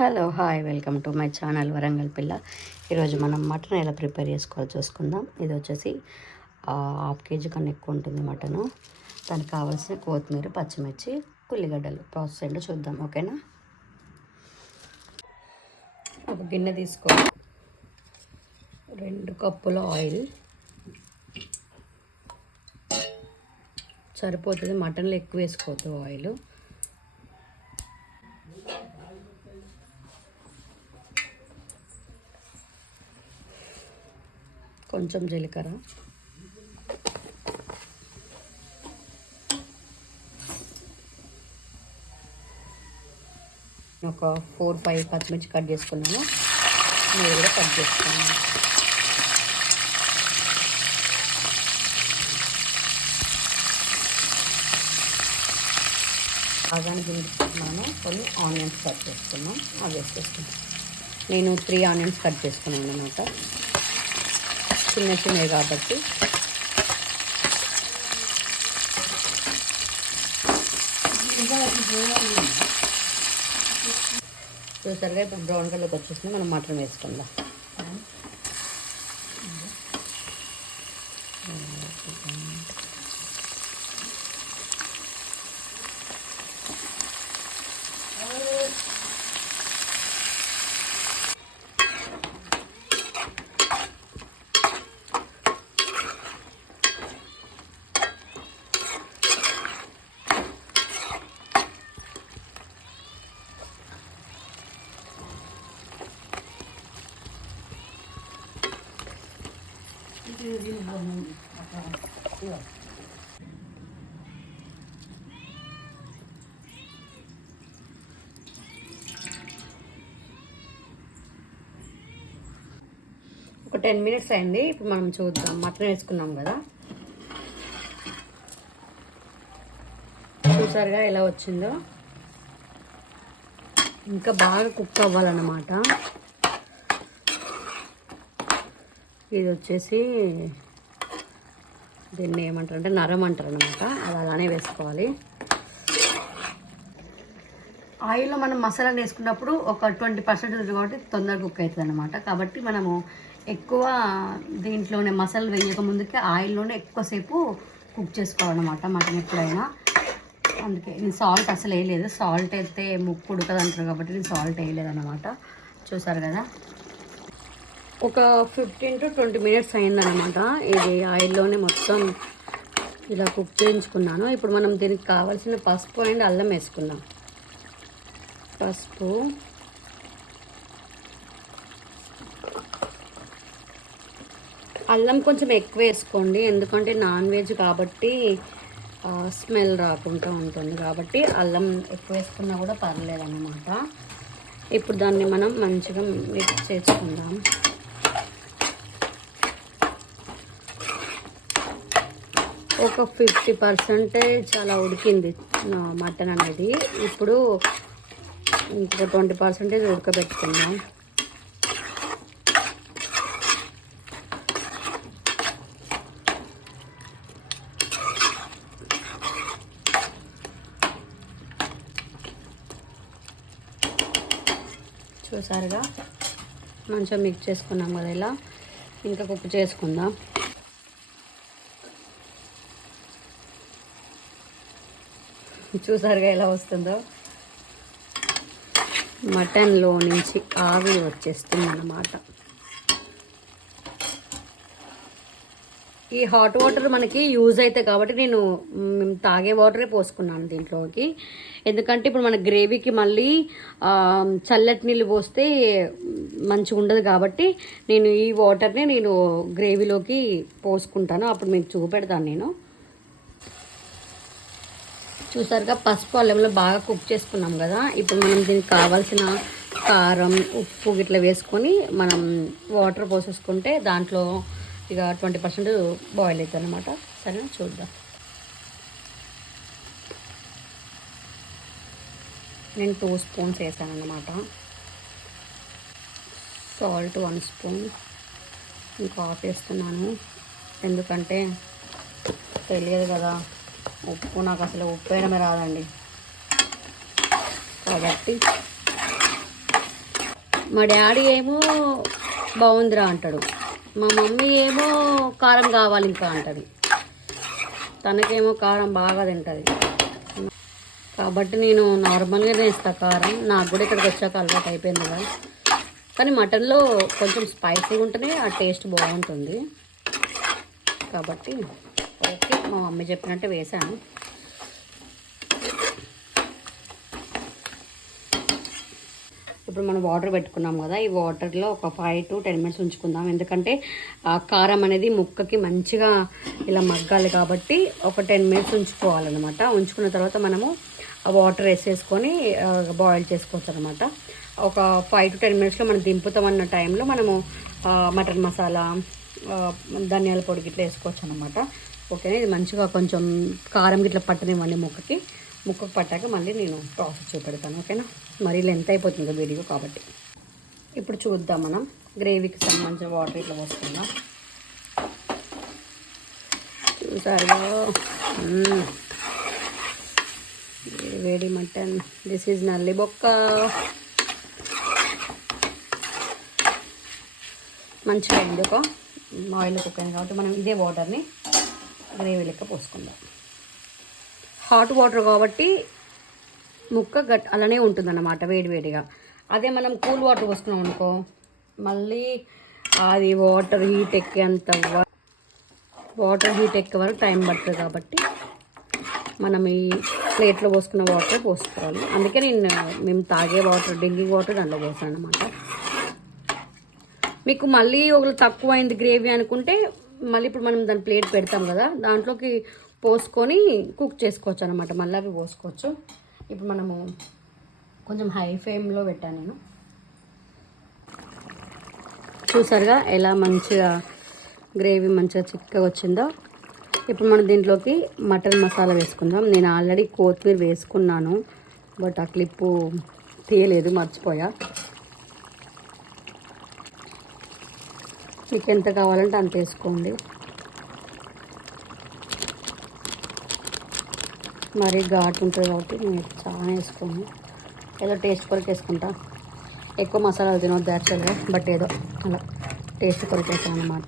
Hello hi welcome to my channel Warangal పిల్ల. ఈరోజు మనం మటన్ ఎలా ప్రిపేర్ చేసుకోవాలో చూసుకుందాం. ఇది వచ్చేసి 1/2 kg కన్నా ఎక్కువ ఉంటుంది మటను. దానికి కావాల్సిన కొత్తిమీర, పచ్చిమిర్చి, ఉల్లిగడ్డలు. ప్రాసెస్ ఏంటో చూద్దాం, ఓకేనా? ఒక గిన్నె తీసుకో, 2 కప్పుల ఆయిల్ సరిపోతుంది. మటన్లో ఎక్కువ వేసుకోవద్దు ఆయిల్. కొంచెం జీలకర్ర, ఒక 4-5 పచ్చిమిర్చి కట్ చేసుకున్నాను. మీరు కూడా కట్ చేసుకున్నాను. బాగానే దించుకున్నాను. కొన్ని ఆనియన్స్ కట్ చేసుకున్నాం, అవి వేసేసుకున్నాం. నేను 3 ఆనియన్స్ కట్ చేసుకున్నాను అన్నమాట, చిన్న చిన్నవి కాబట్టి. చూసారుగా ఇప్పుడు బ్రౌన్ కలర్కి వచ్చేసింది. మనం మటన్ వేసుకుందాం. ఒక 10 minutes అయింది. ఇప్పుడు మనం చూద్దాం. మటన్ వేసుకున్నాం కదా, చూసారుగా ఎలా వచ్చిందో. ఇంకా బాగా కుక్ అవ్వాలన్నమాట. ఇది వచ్చేసి దీన్ని ఏమంటారంటే నరం అంటారు అనమాట. అది అలానే వేసుకోవాలి. ఆయిల్లో మనం మసాలాలు వేసుకున్నప్పుడు ఒక 20% కాబట్టి తొందరగా కుక్ అవుతుంది అనమాట. కాబట్టి మనము ఎక్కువ దీంట్లోనే మసాలా వేయక ముందుకే ఆయిల్లోనే ఎక్కువసేపు కుక్ చేసుకోవాలన్నమాట మటన్ ఎప్పుడైనా. అందుకే నేను సాల్ట్ అసలు వేయలేదు. సాల్ట్ అయితే ముక్కు ఉడకదు అంటారు కాబట్టి నేను సాల్ట్ వేయలేదు అనమాట. చూసారు కదా, ఒక 15 to 20 minutes అయిందనమాట. ఇది ఆయిల్లోనే మొత్తం ఇలా కుక్ చేయించుకున్నాను. ఇప్పుడు మనం దీనికి కావాల్సిన పసుపు అండ్ అల్లం వేసుకుందాం. పసుపు, అల్లం కొంచెం ఎక్కువ వేసుకోండి, ఎందుకంటే నాన్ వెజ్ కాబట్టి స్మెల్ రాకుండా ఉంటుంది కాబట్టి అల్లం ఎక్కువ వేసుకున్నా కూడా పర్లేదన్నమాట. ఇప్పుడు దాన్ని మనం మంచిగా మిక్స్ చేసుకుందాం. ఒక 50% అలా ఉడికింది మటన్ అనేది. ఇప్పుడు ఇంకో 20% ఉడకబెట్టుకుందాం. చూసారుగా మంచిగా మిక్స్ చేసుకున్నాం కదా. ఇలా ఇంకా కుక్ చేసుకుందాం. చూసారుగా ఎలా వస్తుందో. మటన్లో నుంచి ఆవిరి వచ్చేస్తుంది అన్నమాట. ఈ హాట్ వాటర్ మనకి యూజ్ అవుతాయి కాబట్టి నేను తాగే వాటరే పోసుకున్నాను దీంట్లోకి. ఎందుకంటే ఇప్పుడు మన గ్రేవీకి మళ్ళీ చల్లటి నీళ్ళు పోస్తే మంచిగా ఉండదు కాబట్టి నేను ఈ వాటర్ని నేను గ్రేవీలోకి పోసుకుంటాను. అప్పుడు మీకు చూపెడతాను నేను. చూసారుగా పసుపు అల్లంలో బాగా కుక్ చేసుకున్నాం కదా. ఇప్పుడు మనం దీనికి కావాల్సిన కారం, ఉప్పు ఇట్లా వేసుకొని మనం వాటర్ పోసేసుకుంటే దాంట్లో ఇక 20% బాయిల్ అవుతుంది అనమాట. సరేనా, చూద్దాం. నేను 2 స్పూన్స్ వేసాను అన్నమాట. సాల్ట్ 1 స్పూన్, ఇంకా ఆఫ్ వేస్తున్నాను ఎందుకంటే తెలియదు కదా. ఉప్పు నాకు అసలు ఉప్పు వేయడమే రాదండి కాబట్టి మా డాడీ ఏమో బాగుందిరా అంటాడు, మా మమ్మీ ఏమో కారం కావాలి ఇంకా అంటది, తనకేమో కారం బాగా తింటుంది. కాబట్టి నేను నార్మల్గానే వేస్తాను కారం. నాకు కూడా ఇక్కడికి వచ్చాక అలవాటు అయిపోయింది కదా. కానీ మటన్లో కొంచెం స్పైసీగా ఉంటేనే ఆ టేస్ట్ బాగుంటుంది. కాబట్టి ఓకే, మా మమ్మీ చెప్పినట్టు వేసాను. ఇప్పుడు మనం వాటర్ పెట్టుకున్నాం కదా, ఈ వాటర్లో ఒక 5 to 10 minutes ఉంచుకుందాం. ఎందుకంటే ఆ కారం అనేది ముక్కకి మంచిగా ఇలా మగ్గాలి కాబట్టి ఒక 10 minutes ఉంచుకోవాలన్నమాట. ఉంచుకున్న తర్వాత మనము ఆ వాటర్ వేసేసుకొని బాయిల్ చేసుకోవచ్చు అనమాట. ఒక 5 to 10 minutesలో మనం దింపుతామన్న టైంలో మనము మటన్ మసాలా, ధనియాల పొడి గిట్లా వేసుకోవచ్చు అనమాట. ఓకేనా, ఇది మంచిగా కొంచెం కారం గిట్లా పట్టనివ్వండి ముక్కకు పట్టాక మళ్ళీ నేను ప్రాసెస్ చూపెడతాను. ఓకేనా, మరీ లెంత్ అయిపోతుంది వీడియో కాబట్టి. ఇప్పుడు చూద్దాం, మనం గ్రేవీకి సంబంధించిన వాటర్ ఇట్లా పోసుకుందాం. చూసారుగా, వేడి మటన్. దిస్ ఈజ్ నల్లి బొక్క. మంచిగా అయింది, ఒక ఆయిల్ కుక్ అయింది కాబట్టి మనం ఇదే వాటర్ని గ్రేవీ లెక్క పోసుకుందాం. హాట్ వాటర్ కాబట్టి ముక్క అలానే ఉంటుందన్నమాట వేడివేడిగా. అదే మనం కూల్ వాటర్ పోసుకున్నాం అనుకో, మళ్ళీ అది వాటర్ హీట్ ఎక్కే వరకు టైం పడుతుంది. కాబట్టి మనం ఈ ప్లేట్లో పోసుకున్న వాటర్ పోసుకోవాలి. అందుకే మేము తాగే వాటర్, డ్రింకింగ్ వాటర్ దాంట్లో పోసాను అనమాట. మీకు మళ్ళీ ఒకళ్ళు తక్కువ అయింది గ్రేవీ అనుకుంటే మళ్ళీ ఇప్పుడు మనం దాని ప్లేట్ పెడతాం కదా, దాంట్లోకి పోసుకొని కుక్ చేసుకోవచ్చు అనమాట. మళ్ళీ అవి పోసుకోవచ్చు. ఇప్పుడు మనము కొంచెం హై ఫ్లేమ్లో పెట్టాను నేను. చూసారుగా ఎలా మంచిగా గ్రేవీ మంచిగా చిక్కగా వచ్చిందో. ఇప్పుడు మనం దీంట్లోకి మటన్ మసాలా వేసుకుందాం. నేను ఆల్రెడీ కొత్తిమీర వేసుకున్నాను, బట్ ఆ క్లిప్పు తీయలేదు, మర్చిపోయా. మీకు ఎంత కావాలంటే అంత వేసుకోండి. మరీ ఘాటు ఉంటుంది కాబట్టి నేను చాలా వేసుకోను, ఏదో టేస్ట్ కొరకు వేసుకుంటా. ఎక్కువ మసాలాలు తినొద్దు యాక్చువల్గా, బట్ ఏదో అలా టేస్ట్ కొరకు వేసాను అనమాట.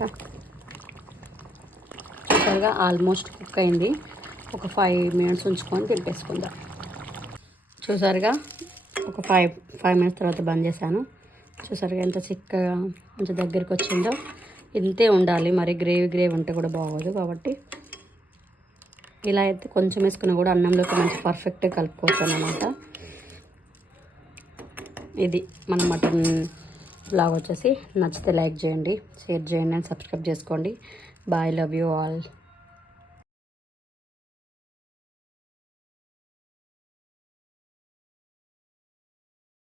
చూసారుగా ఆల్మోస్ట్ కుక్ అయింది. ఒక 5 minutes ఉంచుకొని తింపేసుకుందాం. చూసారుగా ఒక 5 minutes తర్వాత బంద్ చేశాను. చూసారుగా ఎంత చిక్కగా కొంచెం దగ్గరికి వచ్చిందో. ఇంతే ఉండాలి, మరి గ్రేవీ ఉంటే కూడా బాగోదు. కాబట్టి ఇలా అయితే కొంచెం వేసుకున్నా కూడా అన్నంలోకి మంచి పర్ఫెక్ట్గా కలుపుకోవచ్చు అన్నమాట. ఇది మన మటన్ బ్లాగ్ వచ్చేసి. నచ్చితే లైక్ చేయండి, షేర్ చేయండి అండ్ సబ్స్క్రైబ్ చేసుకోండి. Bye, love you all.